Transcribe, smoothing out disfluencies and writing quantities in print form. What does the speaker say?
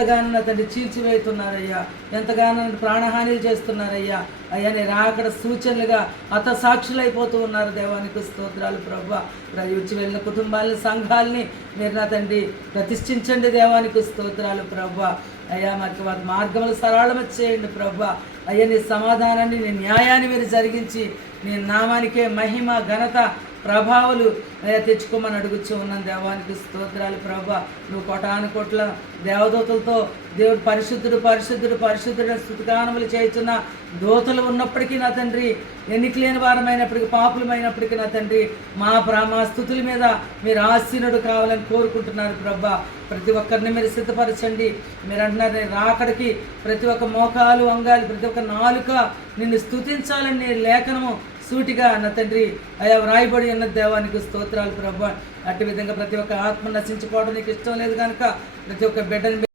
ఎంతగానో నా తండ్రి చీల్చివేస్తున్నారయ్యా, ఎంతగానో ప్రాణహానిలు చేస్తున్నారయ్యా. అయ్యా నేను అక్కడ సూచనలుగా సాక్షులైపోతూ ఉన్నారు. దేవానికి స్తోత్రాలు ప్రభా. వచ్చి వెళ్ళిన కుటుంబాలని, సంఘాలని మీరు నా తండ్రి ప్రతిష్ఠించండి. దేవానికి స్తోత్రాలు ప్రభా. అయ్యా మాకు వారి మార్గములు సరళమ చేయండి ప్రభా. అయ్యా నీ సమాధానాన్ని, నీ న్యాయాన్ని మీరు జరిగించి నీ నామానికే మహిమ, ఘనత, ప్రభావాలు అయ్యా తెచ్చుకోమని అడుగుతూ ఉన్నాను. దేవానికి స్తోత్రాలు ప్రభా. నువ్వు కోటాను కోట్ల దేవదూతలతో దేవుడు పరిశుద్ధుడు పరిశుద్ధుడు పరిశుద్ధుడు స్తుతిగానములు చేయుచున్న దూతలు ఉన్నప్పటికీ నా తండ్రి, ఎన్నిక లేని వారమైనప్పటికీ, పాపులమైనప్పటికీ నా తండ్రి, మా స్తుతుల మీద మీరు ఆశీనుడు కావాలని కోరుకుంటున్నారు ప్రభా. ప్రతి ఒక్కరిని మీరు సిద్ధపరచండి. మీరు అంటున్నారు నేను రాకడికి ప్రతి ఒక్క మోకాలు వంగాలి, ప్రతి ఒక్క నాలుక నిన్ను స్తుతించాలని లేఖనము సూటిగా నా తండ్రి అయా వ్రాయబడి ఉన్న. దేవానికి స్తోత్రాలు ప్రభా. అట్టి విధంగా ప్రతి ఒక్క ఆత్మ నశించిపోవడం నీకు ఇష్టం లేదు కనుక ప్రతి ఒక్క బిడ్డని